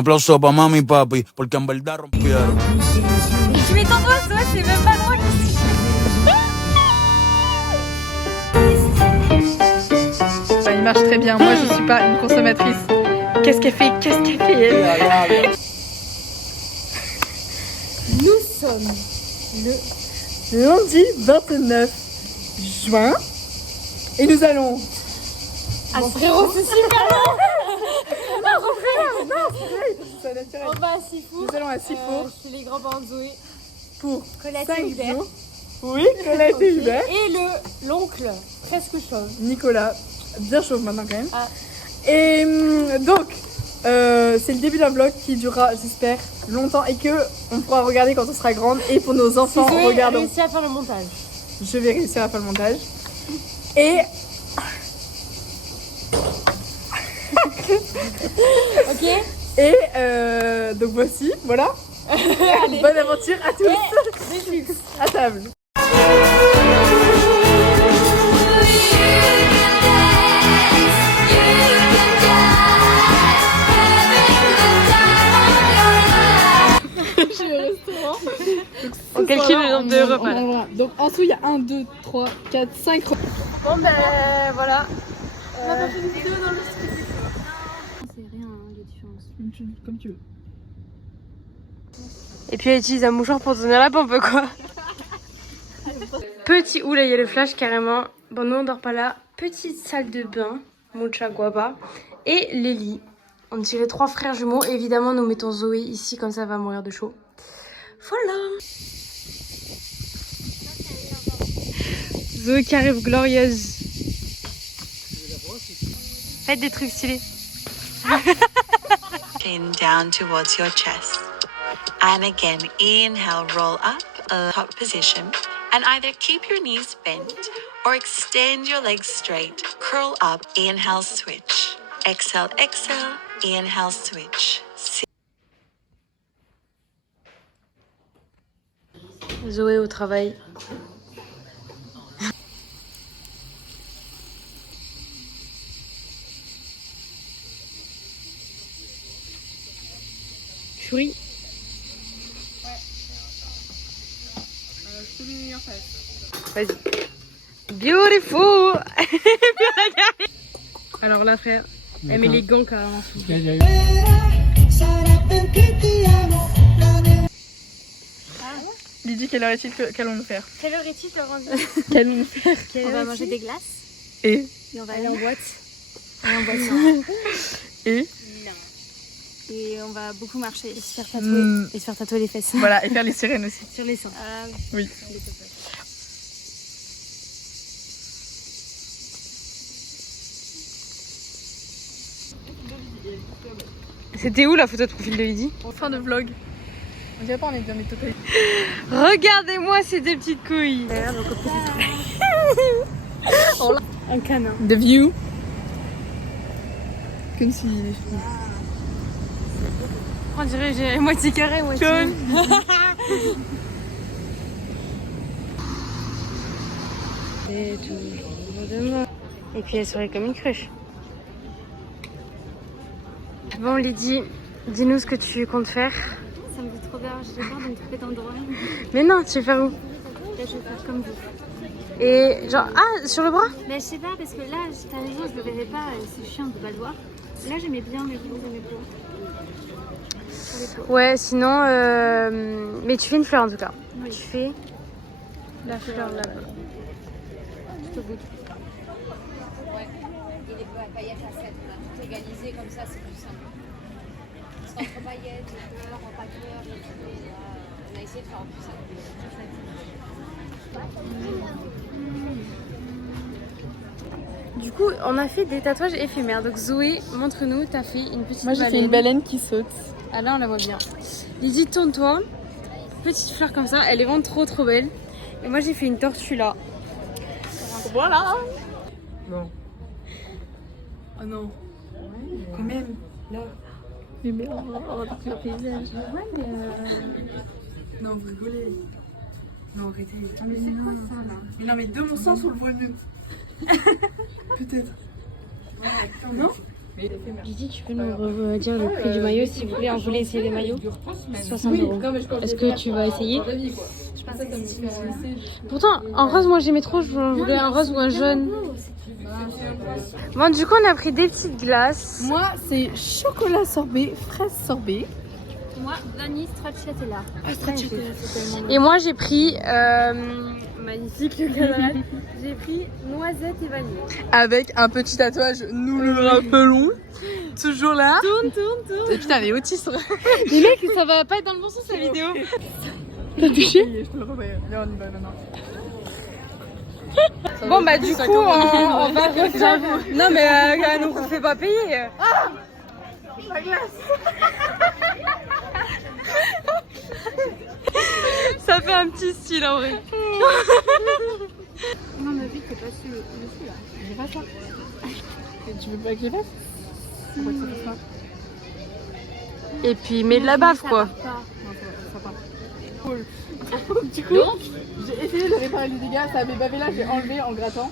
aplauso para mami y papi, porque en verdad rompieron. Et tu mets ton doigt, Zoé, c'est même pas drôle. Il marche très bien, moi je suis pas une consommatrice. Qu'est-ce qu'elle fait? Qu'est-ce qu'elle fait elle? Nous sommes le lundi 29 juin et nous allons... Ah frérot, c'est super long. On va à Sifour. Nous allons à Sifour C'est les grands-parents de Zoé. pour Colette 5 et Hubert. jours. Oui, Colette et Hubert. Et l'oncle, presque chauve. Nicolas, bien chauve maintenant quand même. Ah. Et donc, c'est le début d'un vlog qui durera, j'espère, longtemps et que on pourra regarder quand on sera grande et pour nos enfants Si Zoé regardons. réussit à faire le montage. Je vais réussir à faire le montage. Et Ok. et donc voici, voilà. Bonne aventure à tous. À table. On calcule le nombre de repas. Donc en dessous il y a 1, 2, 3, 4, 5 repas. Bon ben voilà. On a pas fait une vidéo dans le studio. C'est rien de différence. Comme tu veux. Et puis elle utilise un mouchoir pour tenir la pompe quoi. Petit, oula il y a le flash carrément. Bon nous on dort pas là. Petite salle de bain, mucha guapa. Et les lits. On dirait 3 frères jumeaux. Évidemment nous mettons Zoé ici comme ça elle va mourir de chaud. Voilà. Zoé qui arrive glorieuse. Faites des trucs stylés. Chin down towards your chest. And again, inhale, roll up, top position. And either keep your knees bent or extend your legs straight. Curl up, inhale, switch. Exhale, exhale, inhale, switch. Zoé au travail. Chouris. Vas-y. Beautiful. Alors là frère, elle met les gants carrément. Lydie, quelle heure est-il qu'allons-nous faire? Quelle heure est-il Laurent? Qu'allons-nous faire? On va manger des glaces. Et Et on va aller en boîte. Aller en boîte. Et Et on va beaucoup marcher et se faire tatouer. Et se faire tatouer les fesses. voilà, et faire les sirènes aussi. Sur les seins. Oui. C'était où la photo de profil de Lydie? Fin de vlog. On dirait pas on est bien mais total. Regardez-moi ces deux petites couilles. Un canin. The view. Comme si... On dirait j'ai moitié carré, moitié. Et toujours demain. Et puis elle sourit comme une cruche. Bon Lydie, dis-nous ce que tu comptes faire. Ça me fait trop peur, j'ai peur de me tromper d'endroit. Mais non, tu veux faire où? Là, je vais faire comme vous. Et genre, ah, sur le bras? Mais je sais pas, parce que là, j'étais à la maison, je le verrai pas, c'est chiant de pas le voir. Là, j'aimais bien, mais vous aimez pas. Ouais, sinon, mais tu fais une fleur en tout cas. Oui. Tu fais la fleur là-bas. Tout au bout. Ouais, et les paillettes à 7, on a tout égalisé comme ça, c'est plus simple. Parce qu'entre paillettes, fleurs, en pas de fleurs, on a essayé de faire en plus simple. Du coup, on a fait des tatouages éphémères. Donc Zoé, montre-nous, t'as fait une petite Moi j'ai fait une baleine qui saute. Ah là, on la voit bien. Lydie, tourne-toi. Petite fleur comme ça, elle est vraiment trop belle. Et moi j'ai fait une tortue là. Voilà. Non. Oh non. Quand même. Là. Mais le paysage. Non, vous rigolez. Non, arrêtez. Ah, mais c'est quoi ça là? Mais non, mais de mon sens, on le voit mieux. Peut-être. Non? Lydie, tu peux nous dire le prix du maillot s'il vous plaît? On voulait essayer les maillots. 60 €. Est-ce que tu vas essayer? Pourtant, en rose, moi j'aimais trop. Je voulais un rose ou un jaune. Bon, du coup, on a pris des petites glaces. Moi, c'est chocolat sorbet, fraise sorbet. Moi, vanille stracciatella. Et moi, j'ai pris. Magnifique le cadavre. J'ai pris noisette et vanille. Avec un petit tatouage, nous le rappelons. Toujours là. Tourne. Et putain, elle est autiste. Les mecs, ça va pas être dans le bon sens la vidéo. T'as touché? Je te le remets. Là, on y va maintenant. Bon, bah, du coup, on va refaire. Non, mais elle nous fait pas payer. La glace. Ça fait un petit style en vrai. Non, mais vite, t'es passé le dessus là. J'ai pas ça. Et tu veux pas que je fasse? Pourquoi tu fais ça? Et puis, mets de la baffe quoi. Non, ça part. Cool. Du coup, j'ai essayé de réparer les dégâts, ça avait bavé là, j'ai enlevé en grattant.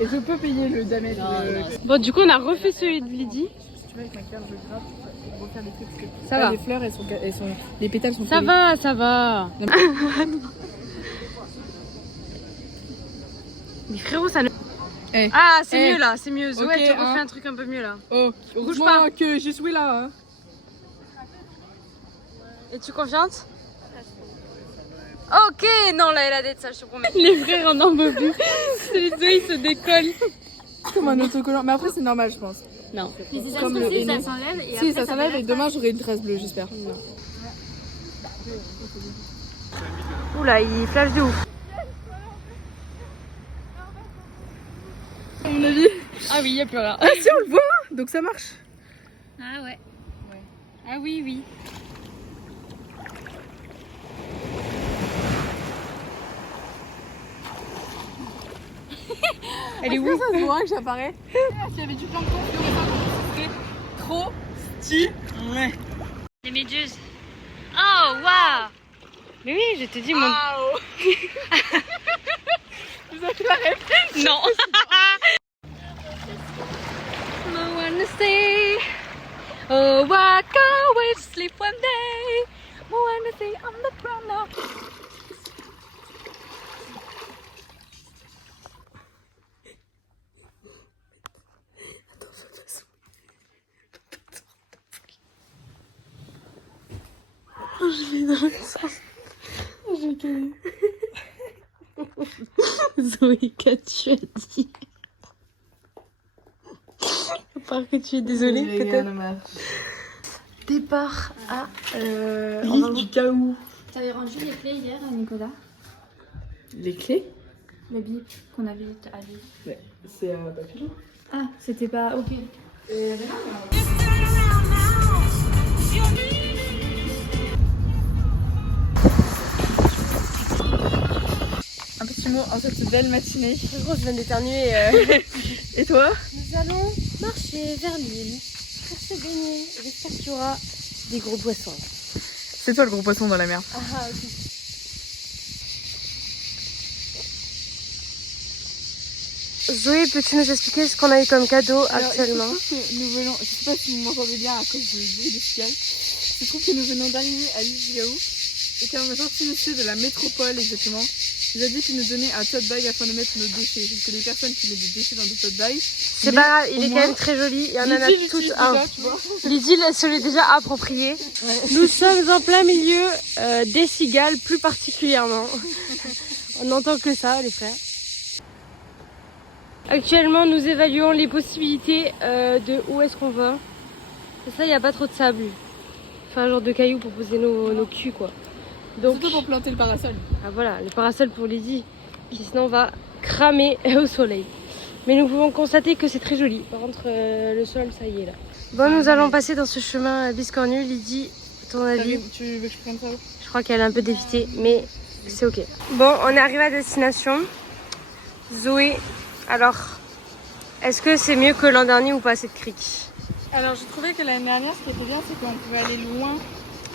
Et je peux payer le damage. Bon, du coup, on a refait celui de Lydie. Si tu veux, avec ma carte, je gratte pour refaire des trucs. Parce que Ça là, va. les fleurs, les pétales sont Ça collés. va, ça va. Mais frérot, ça ne. Eh. Ah, c'est Eh. mieux là, c'est mieux. Zoé, Ok, tu refais hein. un truc un peu mieux là. Oh, Bouge heureusement pas. que je suis là. Hein. Es-tu confiante? Ok, non, là, elle a d'être ça, je te promets. Les frères en en peuvent plus. Celui de Zoé, il se décolle. Comme un autocollant. Mais après, c'est normal, je pense. Non. Mais c'est ça, Comme je le pensais, ça henné. s'enlève et Si, après ça s'enlève va et demain, j'aurai une tresse bleue, j'espère. Oula, il flash de ouf. À mon avis. Ah oui, il n'y a plus rien. Ah si, on le voit, donc ça marche. Ah ouais. Ah oui, oui. Elle est où? Ça se voit que j'apparais. S'il y avait du plancton fluorescent, ce serait trop stylé. Les méduses. Oh, waouh. Mais oui, je te dis, mon... Vous avez la rêve? Non. No one to say. Oh, I can't wait to sleep one day. No one to say I'm the crown now. Je vais dans le sens. Je vais gagner. Zoé, qu'as-tu dit? À part que tu es désolée, peut-être. Départ à. Du caoutchouc. T'avais rangé les clés hier, Nicolas? Les clés? Le bip qu'on avait à lui. Ouais, c'est papier. Ah, c'était pas. Ok. Un petit mot en cette belle matinée. Frérot, je viens d'éternuer. Et toi? Nous allons marcher vers l'île pour se baigner. J'espère qu'il y aura des gros poissons. C'est toi le gros poisson dans la mer. Ah, ok. Zoé, peux-tu nous expliquer ce qu'on a eu comme cadeau actuellement? Il se trouve que nous venons, je sais pas si vous m'entendez bien à cause du bruit des cigales. Il se trouve que nous venons d'arriver à l'île du Gaou et qu'un gentil monsieur de la métropole exactement nous a dit qu'il nous donnait un tote bag afin de mettre nos déchets. Parce que les personnes qui mettent des déchets dans des tote bags, C'est pas grave, il est quand même très joli et on en a toutes un. Lydie se l'est déjà approprié. Nous sommes en plein milieu des cigales, plus particulièrement. On n'entend que ça, les frères. Actuellement, nous évaluons les possibilités de où est-ce qu'on va. Et ça, il n'y a pas trop de sable. Enfin, un genre de cailloux pour poser nos culs, quoi. Donc, surtout pour planter le parasol. ah voilà, le parasol pour Lydie, qui sinon va cramer au soleil. Mais nous pouvons constater que c'est très joli. Par contre, le sol, ça y est là. Bon, nous allons passer dans ce chemin biscornu. Lydie, ton avis? Tu veux que je prenne ça? Je crois qu'elle est un peu dévitée, mais c'est ok. Bon, on est arrivé à destination. Zoé, alors, est-ce que c'est mieux que l'an dernier ou pas cette crique? Alors j'ai trouvé que l'année dernière, ce qui était bien, c'est qu'on pouvait aller loin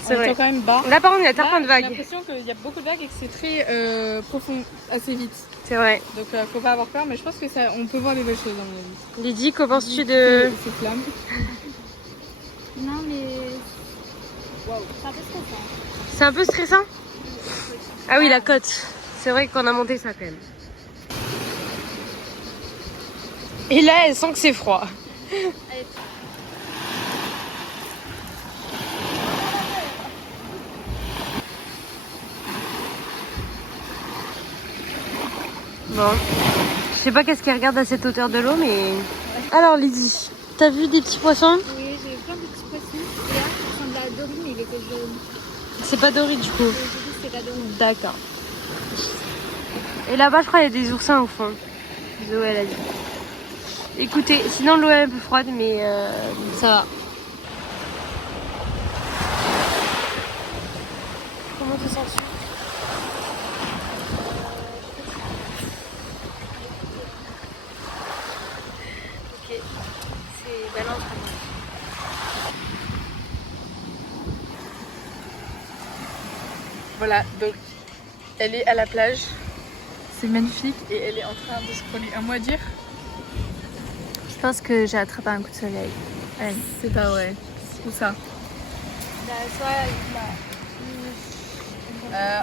C'est en vrai. étant quand même bas. Là, par contre, il y a Là, plein de j'ai vagues. l'impression qu'il y a beaucoup de vagues et que c'est très profond assez vite. C'est vrai. Donc faut pas avoir peur, mais je pense que ça, on peut voir des belles choses à mon avis. Lydie, qu'en penses-tu de... Ces flammes. Non, mais. Waouh, c'est un peu stressant. C'est un peu stressant? Ah oui, la côte. C'est vrai qu'on a monté ça quand même. Et là, elle sent que c'est froid. Bon, je sais pas qu'est-ce qu'elle regarde à cette hauteur de l'eau, mais... Alors Lydie, t'as vu des petits poissons? Oui, j'ai vu plein de petits poissons. Et là, ça ressemble à Dory, mais il était jaune. C'est pas Dory du coup. Et du coup, c'est pas Dory. D'accord. Et là-bas, je crois qu'il y a des oursins au fond. Zoé, elle a dit. Écoutez, sinon l'eau est un peu froide, mais ça va. Comment te sens-tu? Ok, c'est balance. Voilà, donc elle est à la plage. C'est magnifique et elle est en train de scroller. Un mot à dire? Je pense que j'ai attrapé un coup de soleil. C'est pas vrai. Où ça?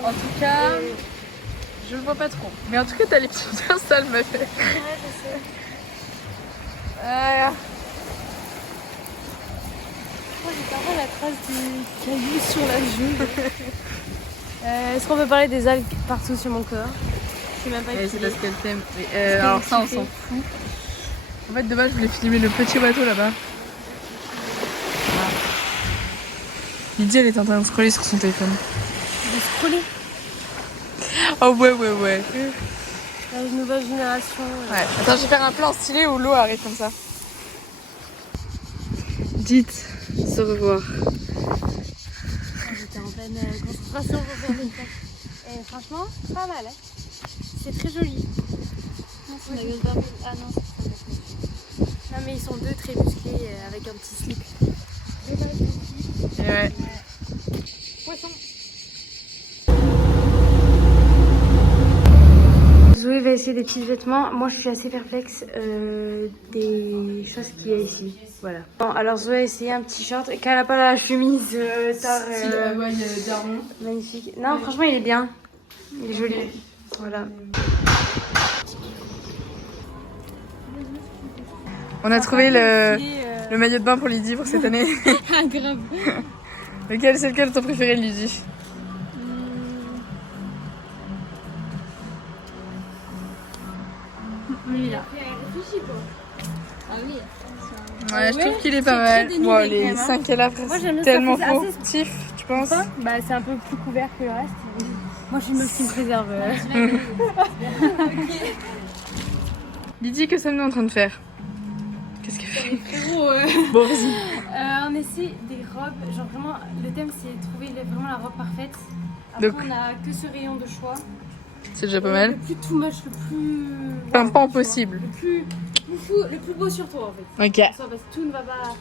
En tout cas, je le vois pas trop. Mais en tout cas, t'as les petits bien sales, ma fille. Ouais, je sais. Moi, j'ai pas la trace du caillou sur la joue. Est-ce qu'on peut parler des algues partout sur mon corps? Je sais même pas C'est parce qu'elle t'aime. Alors ça, on s'en fout. En fait, de base, je voulais filmer le petit bateau là-bas. Lydie, elle est en train de scroller sur son téléphone. de scroller. Oh ouais. La nouvelle génération. Ouais. Attends, je vais faire un plan stylé où l'eau arrive comme ça. Dites, se revoir. J'étais en pleine concentration pour faire des trucs. Et franchement, pas mal. Hein. C'est très joli. Non, c'est la gueule. Ah non, c'est pas Non mais ils sont deux très musclés avec un petit slip. Et ouais. Poisson. Zoé va essayer des petits vêtements. Moi je suis assez perplexe des choses qu'il y a ici. Voilà. Bon, alors Zoé a essayé un petit short. Qu'elle n'a pas la chemise tard. Daron. Magnifique. Non, franchement il est bien. Il est joli. Voilà. On a trouvé le maillot de bain pour Lydie pour cette année. Ah, grave. C'est lequel ton préféré, Lydie? Celui-là. Ah oui. Ouais, je trouve qu'il est pas mal. Wow, les crèmes, hein. 5 qu'elle a, frère, Moi, j'aime bien c'est ça, tellement c'est faux. assez- Tiff, tu penses? Bah c'est un peu plus couvert que le reste. Moi je suis meuf qui me préserve. Lydie, que sommes-nous en train de faire? Qu'est-ce qu'elle fait? Frérot, Bon, vas-y. on essaie des robes, genre vraiment le thème c'est de trouver vraiment la robe parfaite. Après Donc- on a que ce rayon de choix. C'est déjà pas Le mal. plus too much, le plus... Pimpant possible. Le plus fou, le plus beau sur toi en fait. Ok. Ça, parce que tout ne va pas...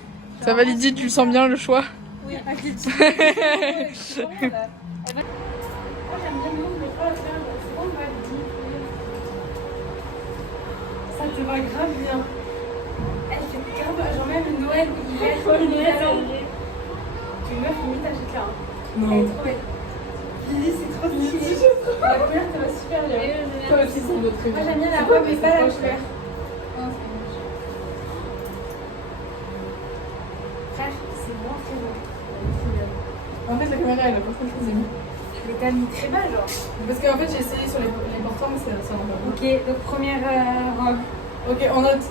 Ça va, Lydie, tu le sens bien le choix? Oui, à Lydie. Moi j'aime bien le monde, mais pas la faire, c'est bon, on va le dire. Ça te va grave bien. Elle fait grave, genre même Noël, hiver, tu meuf limite achète là. Elle est trop belle. Lydie, c'est trop stylé. La couleur te va super bien. Toi aussi, c'est une autre truc. Moi j'aime bien la robe, mais pas la couleur. Frère, c'est moins frérot. En fait, la caméra, elle a pas trop choisi. Mais t'as mis très bas, genre. Parce qu'en fait, j'ai essayé sur les portants, mais ça rend pas. Ok, donc première robe. Ok, on note.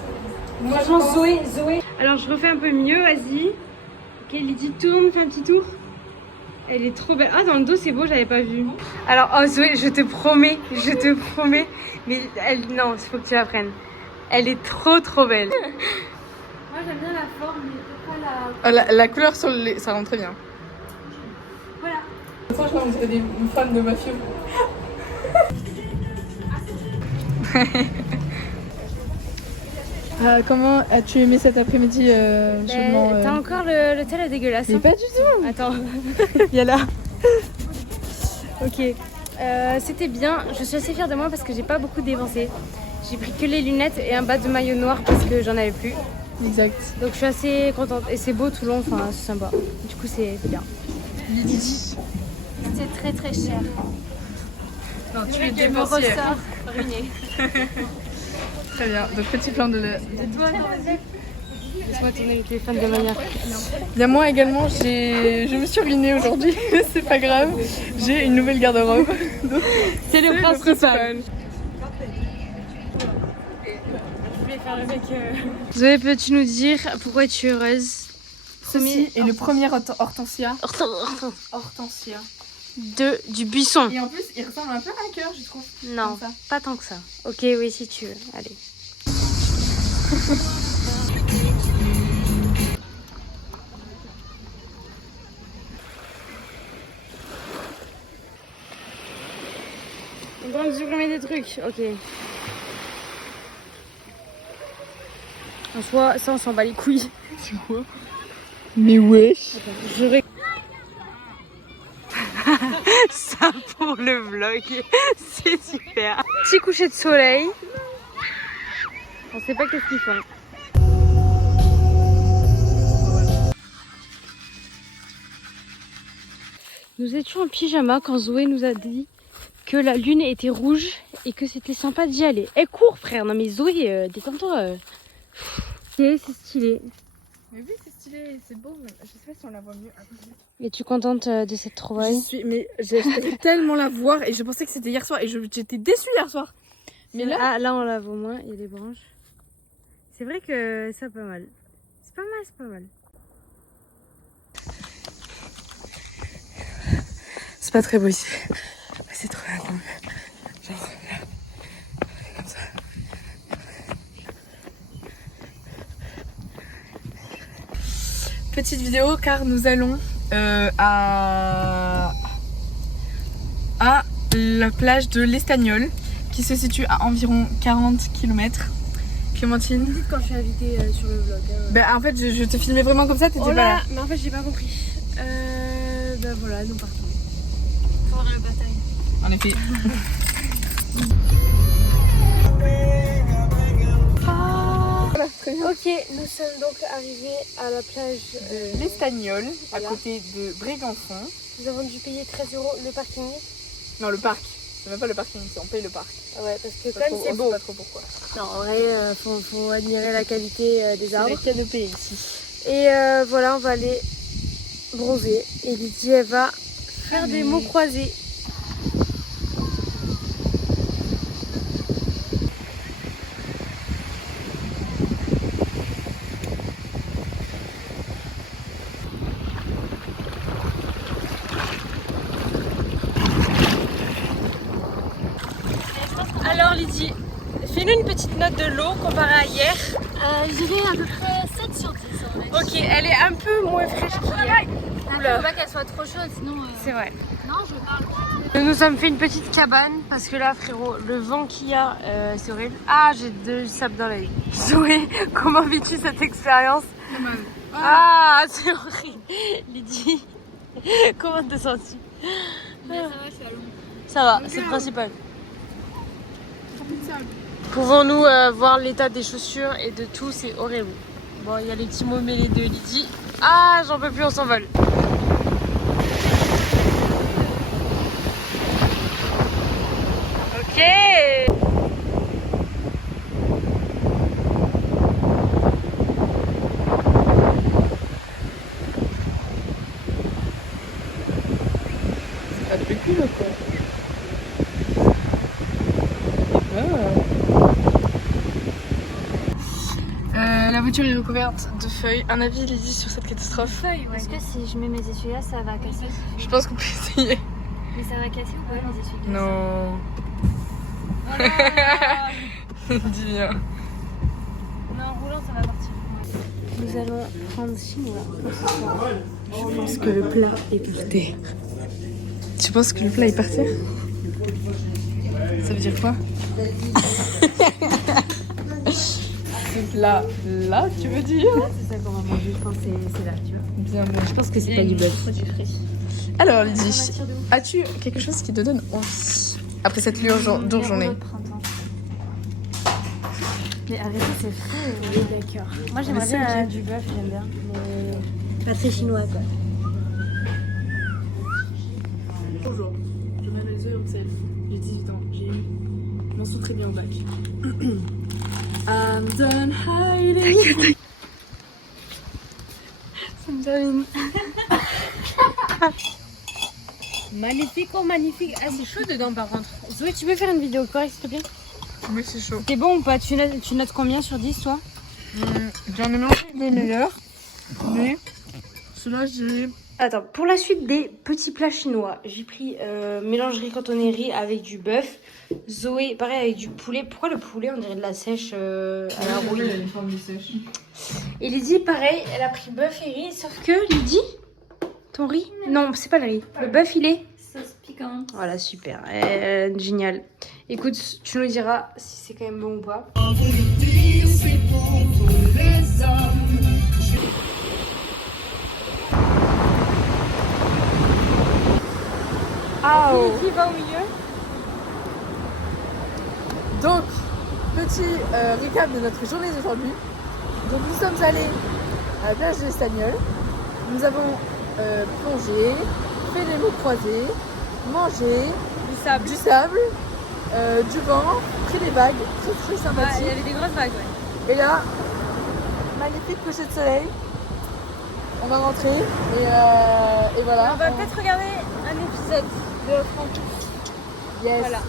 Moi, je Franchement, pense- Zoé. Alors, je refais un peu mieux, vas-y. Ok, Lydie tourne, fais un petit tour. Elle est trop belle. Ah, dans le dos, c'est beau, j'avais pas vu. Alors, oh Zoé, je te promets. Mais elle, non, il faut que tu la prennes. Elle est trop belle. Moi, j'aime bien la forme, mais pas la... Ah, la couleur sur les... ça rend très bien. Voilà. Franchement, on dirait une femme de mafieux. Comment as-tu aimé cet après-midi chaudement, T'as encore l'hôtel dégueulasse. Mais Hein. pas du tout. Attends. Il y a là. Ok. C'était bien. Je suis assez fière de moi parce que j'ai pas beaucoup dépensé. J'ai pris que les lunettes et un bas de maillot noir parce que j'en avais plus. Exact. Donc je suis assez contente. Et c'est beau tout le long, enfin c'est sympa. Du coup c'est bien. Lydie. C'était très très cher. Non, tu Je es me dépensière. ressors ruinée. Très bien. Donc petit plan de Laisse-moi tourner le téléphone de manière. Bien moi également, je me suis ruinée aujourd'hui, c'est pas grave. J'ai une nouvelle garde-robe. C'est le principal. principal. Zoé, peux-tu nous dire pourquoi tu es heureuse? Ceci est le premier hortensia. Hortensia. Du buisson. Et en plus, il ressemble un peu à un cœur, je trouve. Non, Comme ça. pas tant que ça. Ok, oui, si tu veux. Allez. On doit me supprimer des trucs. Ok. En soi, ça, on s'en bat les couilles. C'est quoi? Mais wesh. Je Ça pour le vlog, c'est super. Petit coucher de soleil. On sait pas qu'est-ce qu'ils font. Nous étions en pyjama quand Zoé nous a dit que la lune était rouge et que c'était sympa d'y aller. Eh cours frère, non mais Zoé, détends-toi. C'est stylé. Mais oui, c'est stylé, c'est beau, mais je sais pas si on la voit mieux. Es-tu contente de cette trouvaille? Mais j'espérais tellement la voir et je pensais que c'était hier soir et j'étais déçue hier soir. Mais là, Ah, là on la voit moins, il y a des branches. C'est vrai que c'est pas mal. C'est pas mal, c'est pas mal. c'est pas très beau ici. C'est trop bien quand même. Genre là, comme ça. Petite vidéo car nous allons à la plage de l'Estagnol qui se situe à environ 40 km. Clémentine. Dites quand je suis invitée sur le vlog. Bah en fait je te filmais vraiment comme ça, t'étais Oh pas là, là. mais en fait j'ai pas compris. Ben voilà, nous partons. Pour la bataille. En effet. Ok, nous sommes donc arrivés à la plage De l'Estagnol, à côté de Brégançon. Nous avons dû payer 13 € le parking. Non, le parc. C'est même pas le parking, on paye le parc. Ouais, parce que Pas comme trop- c'est on beau. sait pas trop pourquoi. Non, en vrai, faut admirer la qualité des arbres. canopée ici. Et voilà, on va aller bronzer. Et Lydie, elle va faire des mots croisés. Alors Lydie, fais-nous une petite note de l'eau comparée à hier. Je dirais à peu près 7 sur 10 en vrai. Ok, elle est un peu moins fraîche qu'hier. Après, faut pas qu'elle soit trop chaude, sinon. C'est vrai. Non, je parle. Nous nous sommes fait une petite cabane parce que là frérot, le vent qu'il y a, c'est horrible. Ah, j'ai du sable dans l'œil. Zoé, comment vis-tu cette expérience? Ah, c'est horrible. Lydie, comment te sens-tu? Mais ça va, je suis à l'ombre. Ça va, c'est le principal. Pouvons-nous voir l'état des chaussures et de tout, c'est horrible. Bon, il y a les petits mots mêlés de Lydie. Ah, j'en peux plus, on s'envole. Ok. Ça te fait cool quoi. La voiture est recouverte de feuilles. Un avis Lydie sur cette catastrophe? Est-ce que si je mets mes essuie-glaces, ça va casser? Je pense qu'on peut essayer. Mais ça va casser ou pas mes essuie-glaces? Non. Dis bien. Non, en roulant, ça va partir. Nous allons prendre chinois pour ce soir. Je pense que le plat est par terre. Tu penses que le plat est par terre? Ça veut dire quoi? Là, tu veux dire? C'est ça qu'on va manger, je pense que c'est là, tu vois. Bien bon. Je pense que c'est pas du bœuf. Alors Lydie, as-tu quelque chose qui te donne envie après cette dure journée? Mais arrêtez, c'est frais. Oui, d'accord. Moi, j'aimerais bien du bœuf, j'aime bien. Mais pas très chinois, quoi. Bonjour, je m'appelle Zoé Ursel, j'ai 18 ans, je m'en sors très bien au bac. I'm done hiding. Ça me donne magnifique, oh magnifique. Ah, c'est chaud dedans par contre. Zoé, tu peux faire une vidéo correcte s'il te plaît? Oui, c'est chaud. T'es bon ou pas? Tu notes combien sur 10 toi? J'en ai mangé les meilleurs, mais ceux-là, j'ai... Attends, pour la suite des petits plats chinois, j'ai pris mélangerie cantonnerie avec du bœuf. Zoé, pareil avec du poulet. Pourquoi le poulet? On dirait de la sèche à la rouille. Il a une forme de sèche. Et Lydie, pareil, elle a pris bœuf et riz. Sauf que Lydie, ton riz? Non, c'est pas le riz. Le bœuf, il est... Sauce piquante. Voilà, super. Génial. Écoute, tu nous diras si c'est quand même bon ou pas. Qui va au milieu? Donc, petit récap de notre journée d'aujourd'hui. Donc nous sommes allés à la plage de l'Estagnol. Nous avons plongé, fait les mots croisés, mangé, du sable, du vent, pris des vagues, très sympathique. Il y avait des grosses vagues, ouais. Et là, magnifique coucher de soleil. On va rentrer et voilà. On va peut-être regarder un épisode de Franck. Yes. Voilà.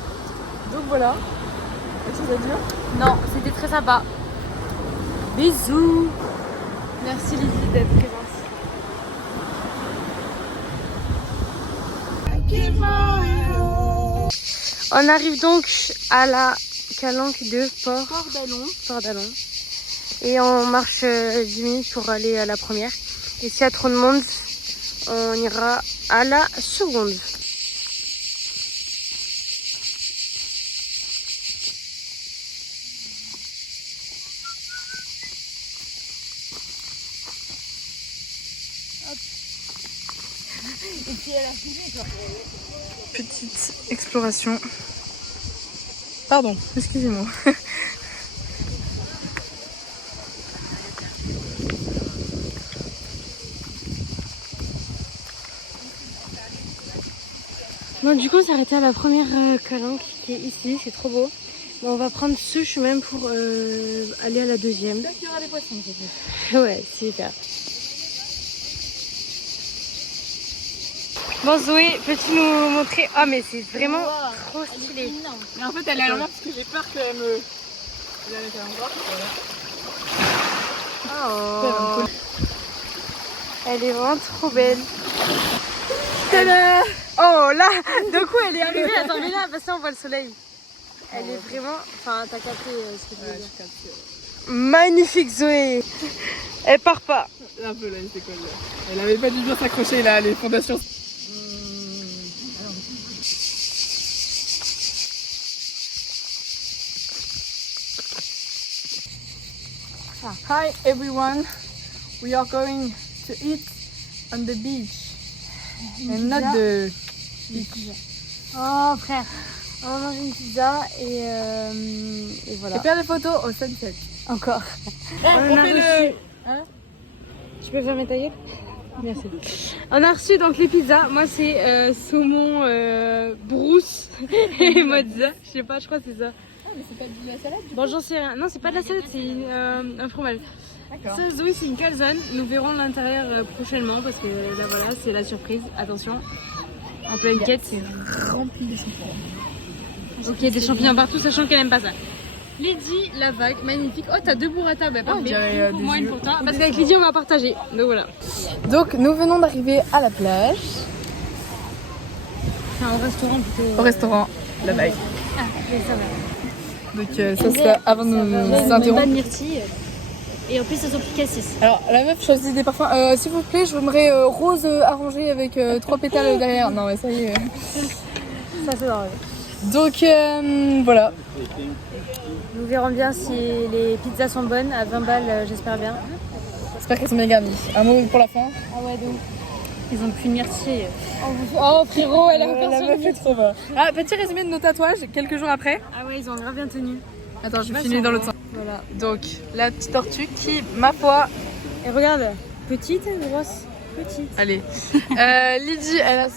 Donc voilà. Quelque chose à dire? Non, c'était très sympa. Bisous. Merci Lydie d'être présente. On arrive donc à la calanque de Port d'Alon. Et on marche 10 minutes pour aller à la première. Et s'il y a trop de monde, on ira à la seconde. Petite exploration. Pardon, excusez-moi. Bon, du coup, on s'est arrêté à la première calanque qui est ici, c'est trop beau. Bon, on va prendre ce chemin pour aller à la deuxième. Peut-être qu'il y aura des poissons. Ouais, super. Bon, Zoé, peux-tu nous montrer? Oh, mais c'est vraiment trop stylé. Mais en fait, elle est à l'envers parce que j'ai peur qu'elle me... Elle est à l'envers. Oh. Elle est vraiment trop belle. Tada! Oh là, d'un coup elle est arrivée, attends mais là, parce qu'on voit le soleil. Elle est vraiment, enfin t'as capté ce que je veux dire. Magnifique Zoé. Elle part pas. Un peu là, elle décolle là. Elle avait pas dû bien s'accrocher là, les fondations. Hi everyone, we are going to eat on the beach and not the beach. Oh frère, on va manger une pizza et voilà. Et faire des photos au sunset. Encore. On fait le... Hein? Tu peux fermer ta gueule? Merci. On a reçu donc les pizzas. Moi c'est saumon brousse et mozza. Je sais pas, je crois que c'est ça. Ah mais c'est pas de la salade? Bon j'en sais rien. Non c'est pas de la salade, c'est un fromage. D'accord. Ça Zoé c'est une calzone. Nous verrons l'intérieur prochainement parce que là voilà c'est la surprise. Attention. En pleine quête. C'est rempli de champignons. Ok, des champignons partout, sachant qu'elle aime pas ça. Lydie, la vague, magnifique. Oh, t'as 2 burrata, bah parfait. Une pour moi, une pour toi. Parce qu'avec Lydie, on va partager. Donc voilà. Donc nous venons d'arriver à la plage. Enfin, au restaurant plutôt. Au restaurant, la vague. Ah, mais ça va. Donc ça c'est avant de nous Pas de interrompre. myrtille. Et en plus, ça s'applique à 6. Alors la meuf choisit des parfums. S'il vous plaît, je voudrais rose arrangé avec 3 pétales derrière. Non mais ça y est. Ça c'est drôle. Donc voilà. Nous verrons bien si les pizzas sont bonnes. À 20 balles, j'espère bien. J'espère qu'elles sont bien garnies. Un mot pour la fin. Ah ouais, donc. Ils ont plus de myrtille. Oh frérot, elle a encore la meuf est trop bas. Ah, petit résumé de nos tatouages quelques jours après. Ah ouais, ils ont grave bien tenu. Attends, je vais filmer dans l'autre sens. Voilà. Donc la petite tortue qui, ma foi, Et regarde, petite, grosse, petite. allez. Lydie, elle a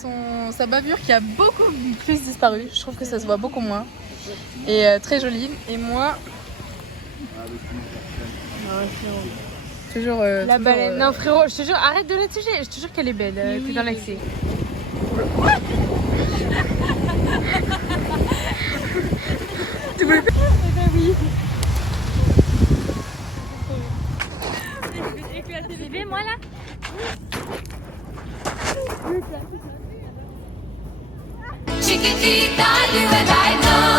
sa bavure qui a beaucoup plus disparu. Je trouve que ça se voit beaucoup moins. Et très jolie. Et moi, toujours. La toujours, baleine. Non frérot, je te jure, arrête de la toucher. Je te jure qu'elle est belle. T'es dans l'accès. Suivez moi là. Chiquitita, you and I know.